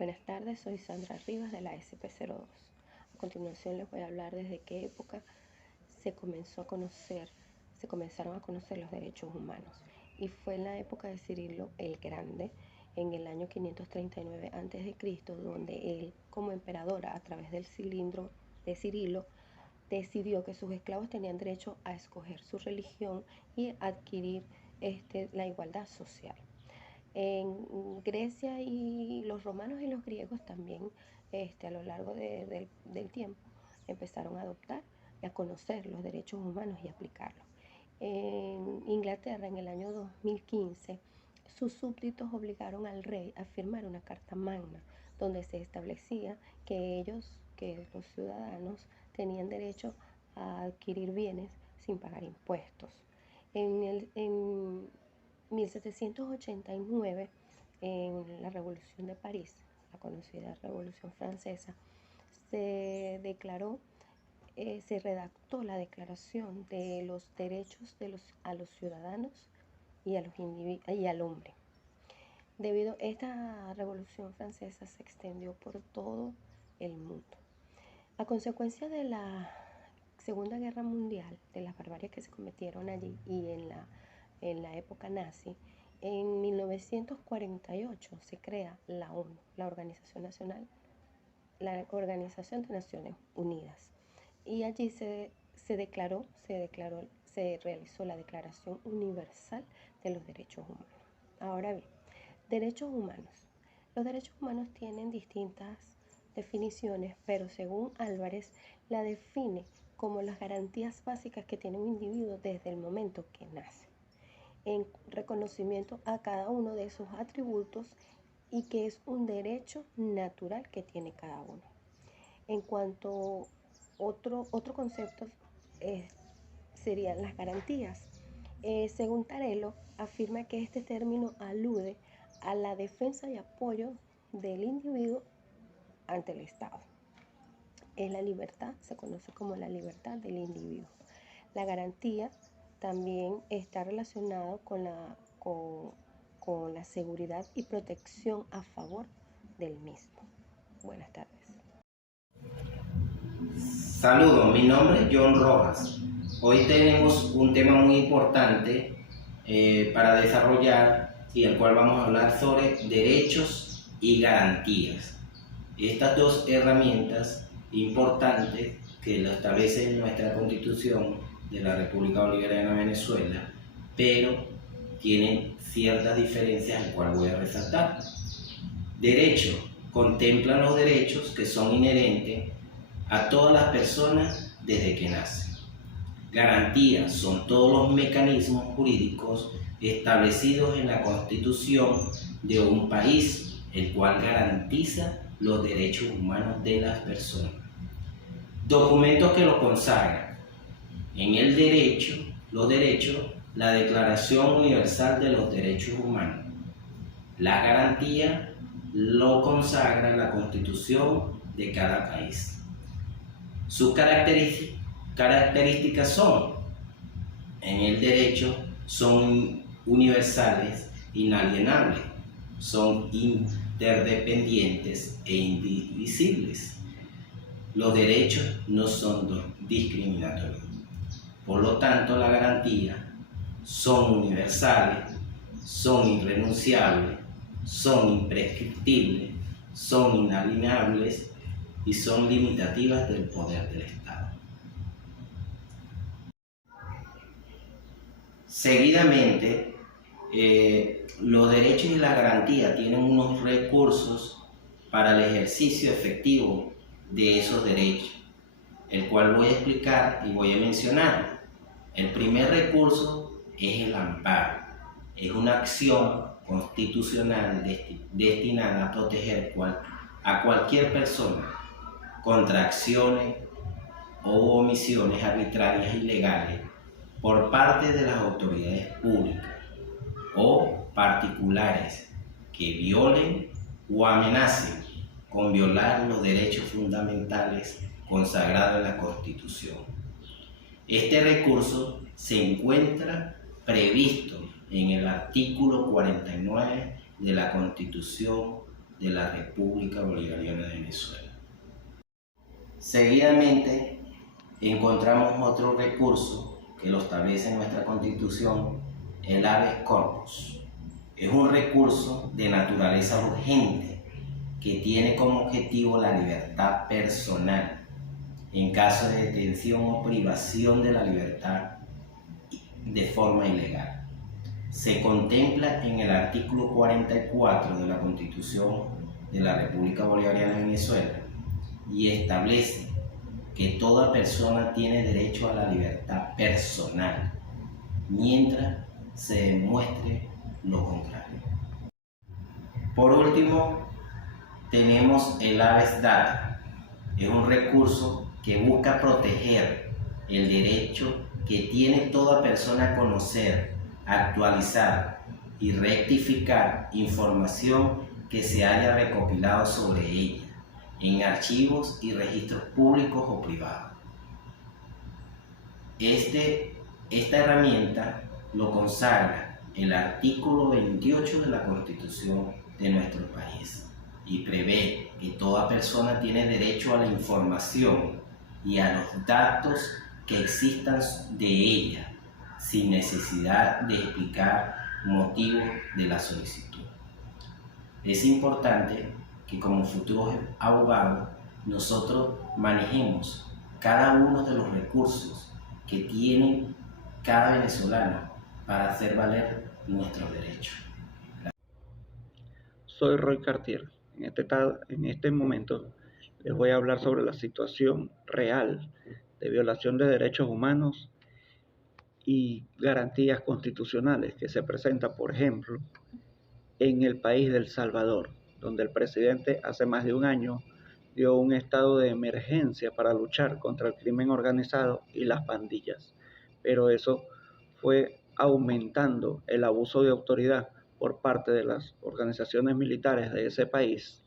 Buenas tardes, soy Sandra Rivas de la SP02. A continuación les voy a hablar desde qué época se comenzaron a conocer los derechos humanos. Y fue en la época de Cirilo el Grande, en el año 539 a.C., donde él, como emperador, a través del cilindro de Cirilo, decidió que sus esclavos tenían derecho a escoger su religión y adquirir la igualdad social. En Grecia y los romanos y los griegos también, a lo largo del tiempo, empezaron a adoptar y a conocer los derechos humanos y aplicarlos. En Inglaterra, en el año 2015, sus súbditos obligaron al rey a firmar una carta magna donde se establecía que los ciudadanos, tenían derecho a adquirir bienes sin pagar impuestos. En 1789, en la Revolución de París, la conocida Revolución Francesa, se redactó la Declaración de los Derechos a los ciudadanos y al hombre. Debido a esta Revolución Francesa se extendió por todo el mundo. A consecuencia de la Segunda Guerra Mundial, de las barbaries que se cometieron allí y en la época nazi, en 1948 se crea la ONU, la Organización de Naciones Unidas. Y allí se realizó la Declaración Universal de los Derechos Humanos. Ahora bien, derechos humanos. Los derechos humanos tienen distintas definiciones, pero según Álvarez la define como las garantías básicas que tiene un individuo desde el momento que nace, en reconocimiento a cada uno de esos atributos y que es un derecho natural que tiene cada uno. En cuanto otro concepto serían las garantías. Según Tarello, afirma que este término alude a la defensa y apoyo del individuo ante el Estado. Es la libertad, se conoce como la libertad del individuo. La garantía también está relacionado con la seguridad y protección a favor del mismo. Buenas tardes. Saludos, mi nombre es John Rojas. Hoy tenemos un tema muy importante para desarrollar y el cual vamos a hablar sobre derechos y garantías. Estas dos herramientas importantes que lo establece nuestra Constitución de la República Bolivariana de Venezuela, pero tienen ciertas diferencias, las cuales voy a resaltar. Derecho contemplan los derechos que son inherentes a todas las personas desde que nacen. Garantías son todos los mecanismos jurídicos establecidos en la Constitución de un país, el cual garantiza los derechos humanos de las personas. Documentos que lo consagran. En el derecho, la Declaración Universal de los Derechos Humanos. La garantía lo consagra la Constitución de cada país. Sus características son, en el derecho, son universales, inalienables, son interdependientes e indivisibles. Los derechos no son discriminatorios. Por lo tanto, las garantías son universales, son irrenunciables, son imprescriptibles, son inalienables y son limitativas del poder del Estado. Seguidamente, los derechos y la garantía tienen unos recursos para el ejercicio efectivo de esos derechos, el cual voy a explicar y voy a mencionar. El primer recurso es el amparo. Es una acción constitucional destinada a proteger a cualquier persona contra acciones o omisiones arbitrarias e ilegales por parte de las autoridades públicas o particulares que violen o amenacen con violar los derechos fundamentales consagrados en la Constitución. Este recurso se encuentra previsto en el artículo 49 de la Constitución de la República Bolivariana de Venezuela. Seguidamente, encontramos otro recurso que lo establece nuestra Constitución, el habeas corpus. Es un recurso de naturaleza urgente que tiene como objetivo la libertad personal en caso de detención o privación de la libertad de forma ilegal. Se contempla en el artículo 44 de la Constitución de la República Bolivariana de Venezuela y establece que toda persona tiene derecho a la libertad personal mientras se demuestre lo contrario. Por último, tenemos el habeas data. Es un recurso que busca proteger el derecho que tiene toda persona a conocer, actualizar y rectificar información que se haya recopilado sobre ella en archivos y registros públicos o privados. Esta herramienta lo consagra el artículo 28 de la Constitución de nuestro país y prevé que toda persona tiene derecho a la información y a los datos que existan de ella, sin necesidad de explicar motivos de la solicitud. Es importante que como futuros abogados nosotros manejemos cada uno de los recursos que tiene cada venezolano para hacer valer nuestros derechos. Soy Roy Cartier. En este momento les voy a hablar sobre la situación real de violación de derechos humanos y garantías constitucionales que se presenta, por ejemplo, en el país de El Salvador, donde el presidente hace más de un año dio un estado de emergencia para luchar contra el crimen organizado y las pandillas, pero eso fue aumentando el abuso de autoridad por parte de las organizaciones militares de ese país,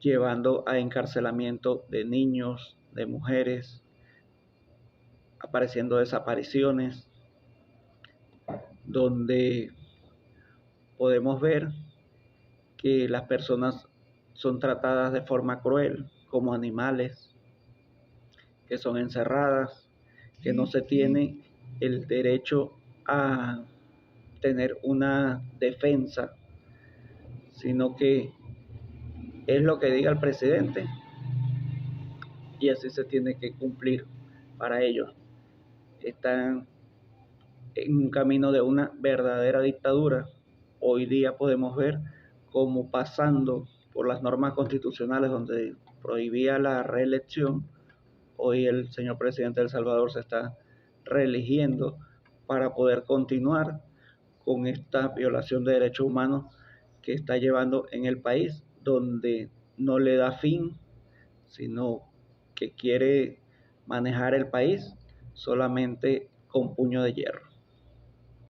llevando a encarcelamiento de niños, de mujeres, apareciendo desapariciones, donde podemos ver que las personas son tratadas de forma cruel, como animales, que son encerradas, que no se tiene el derecho a tener una defensa, sino que es lo que diga el presidente y así se tiene que cumplir para ellos. Están en un camino de una verdadera dictadura. Hoy día podemos ver cómo, pasando por las normas constitucionales donde prohibía la reelección, hoy el señor presidente de El Salvador se está reeligiendo para poder continuar con esta violación de derechos humanos que está llevando en el país, donde no le da fin, sino que quiere manejar el país solamente con puño de hierro.